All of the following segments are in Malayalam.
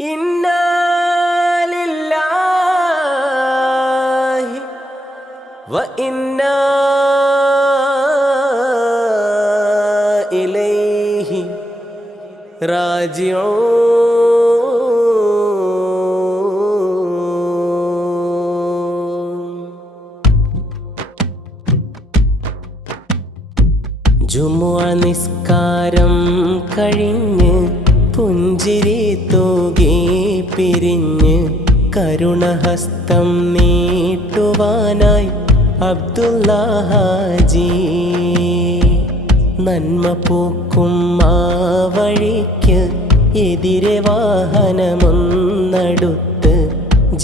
ഇന്നാ ലില്ലാഹി വ ഇന്നാ ഇലൈഹി റാജിഊൻ. ജുമുഅ നിസ്കാരം കഴിഞ്ഞ് പുഞ്ചിരി തൂകി പിരിഞ്ഞ് കരുണഹസ്തം നീട്ടുവാനായി അബ്ദുള്ള ഹാജി. നന്മ പൂക്കും ആ വഴിക്ക് എതിരെ വാഹനമൊന്നടുത്ത്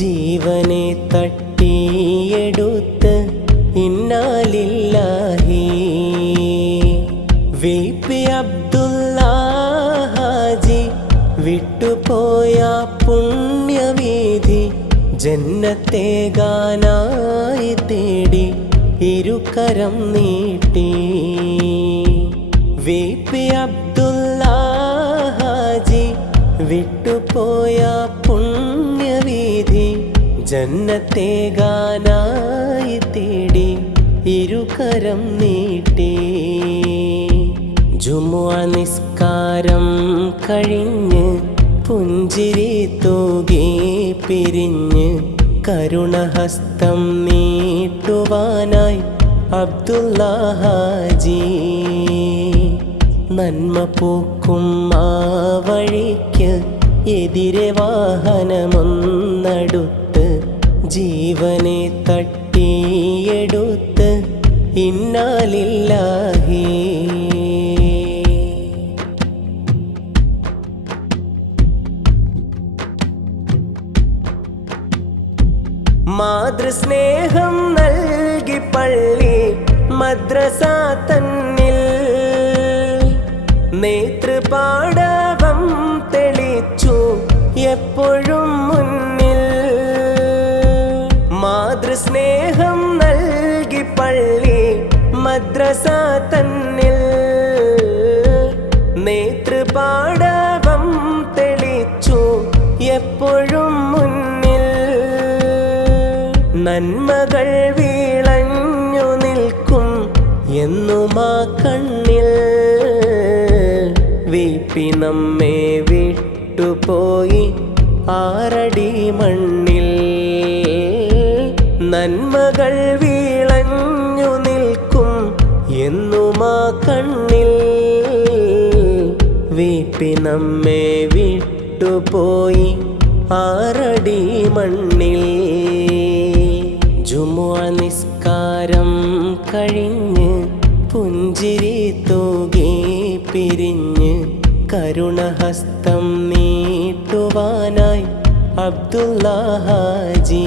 ജീവനെ തട്ടിയെടുത്ത് ഇന്നാ ലില്ലാഹി. വി.പി. അബ്ദുള്ള ഹാജി വിട്ടുപോയ പുണ്യവീഥി ജന്നത്തേകാനായി തേടി ഇരുകരം നീട്ടി. വി.പി. അബ്ദുള്ള ഹാജി വിട്ടുപോയ പുണ്യവീഥി ജന്നത്തേകാനായി തേടി ഇരുകരം നീട്ടി. ജുമുഅ നിസ്കാരം കഴിഞ്ഞ് പുഞ്ചിരി തൂകി പിരിഞ്ഞ് കരുണഹസ്തം നീട്ടുവാനായി അബ്ദുള്ള ഹാജി. നന്മ പൂക്കും ആ വഴിക്ക് എതിരെ വാഹനമൊന്നടുത്ത് ജീവനെ തട്ടിയെടുത്ത് ഇന്നാ ലില്ലാഹി. മാതൃസ്നേഹം നൽകി പള്ളി മദ്രസ തന്നിൽ നേതൃപാടവം തെളിച്ചു എപ്പോഴും മുന്നിൽ. മാതൃസ്നേഹം നൽകി പള്ളി മദ്രസ തന്നിൽ നേതൃപാടവം തെളിച്ചു എപ്പോഴും മുന്നിൽ. നന്മകൾ വീളഞ്ഞു നിൽക്കും എന്നും ആ കണ്ണിൽ. വി.പി. നമ്മെ വിട്ടുപോയി ആറടി മണ്ണിൽ. നന്മകൾ വീളഞ്ഞു നിൽക്കും എന്നും ആ കണ്ണിൽ. വി.പി. നമ്മെ വിട്ടുപോയി ആറടി മണ്ണിൽ. ജുമുഅ നിസ്കാരം കഴിഞ്ഞ് പുഞ്ചിരി തൂകി പിരിഞ്ഞ് കരുണഹസ്തം നീട്ടുവാനായി അബ്ദുള്ള ഹാജി.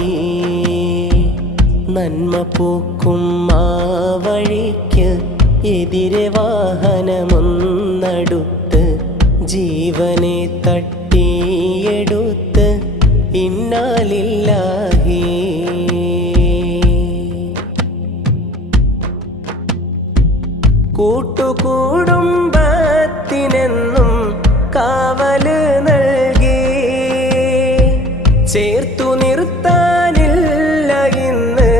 നന്മ പൂക്കും ആ വഴിക്ക് എതിരെ വാഹനമൊന്നടുത്ത് ജീവനെ തട്ടിയെടുത്ത് ഇന്നാ ലില്ലാഹി. കൂട്ടുകുടുംബത്തിനെന്നും കാവല് നൽകി ചേർത്തു നിർത്താനില്ല ഇന്ന്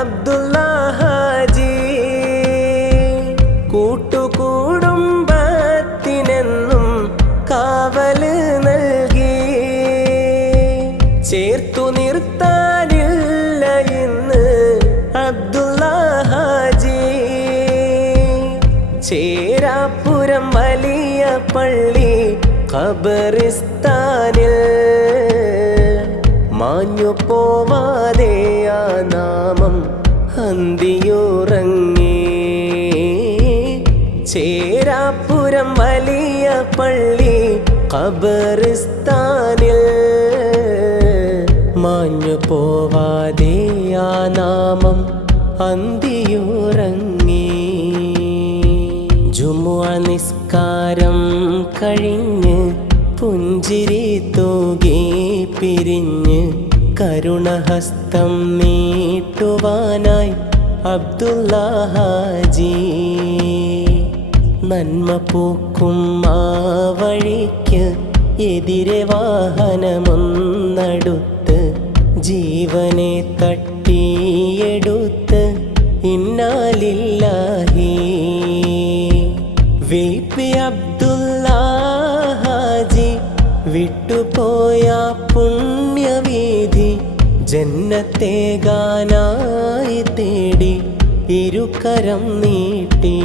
അബ്ദുള്ള ഹാജി. കൂട്ടുകുടുംബത്തിനെന്നും കാവല് നൽകി ചേർത്തു നിർത്താനില്ല ഇന്ന് അബ്ദുള്ള ഹാജി. ചേരാപ്പുരം വലിയ പള്ളി ഖബറിസ്ഥാനിൽ മാഞ്ഞു പോവാതെ ആ നാമം അന്തിയുറങ്ങി. ചേരാപ്പുരം വലിയ പള്ളി ഖബറിസ്ഥാനിൽ മാഞ്ഞു പോവാതെ ആ നാമം അന്തിയുറങ്ങി. ജുമുഅ നിസ്കാരം കഴിഞ്ഞ് പുഞ്ചിരി തൂകി പിരിഞ്ഞ് കരുണഹസ്തം നീട്ടുവാനായി അബ്ദുള്ള ഹാജി. നന്മ പൂക്കും ആ വഴിക്ക് എതിരെ വാഹനമൊന്നടുത്ത് ജീവനെ തട്ടിയെടുത്ത് ഇന്നാലില്ലാഹി. വി.പി. അബ്ദുള്ള ഹാജി വിട്ടുപോയ പുണ്യവീഥി ജന്നത്തേകാനായി തേടി ഇരുകരം നീട്ടി.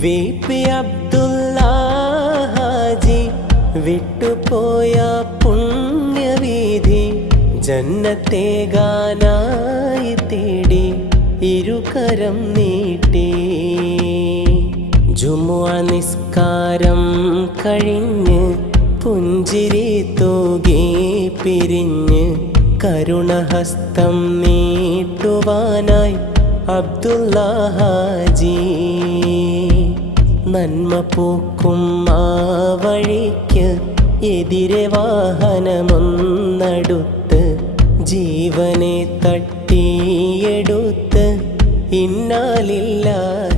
വി.പി. അബ്ദുള്ള ഹാജി വിട്ടുപോയ പുണ്യവീഥി ജന്നത്തേകാനായി തേടി ഇരുകരം നീട്ടി. ജുമുഅ നിസ്കാരം കഴിഞ്ഞ് പുഞ്ചിരി തൂകി പിരിഞ്ഞ് കരുണഹസ്തം നീട്ടുവാനായി അബ്ദുള്ള ഹാജി. നന്മ പൂക്കും ആ വഴിക്ക് എതിരെ വാഹനമൊന്നടുത്ത് ജീവനെ തട്ടിയെടുത്ത് ഇന്നാലില്ലാഹി.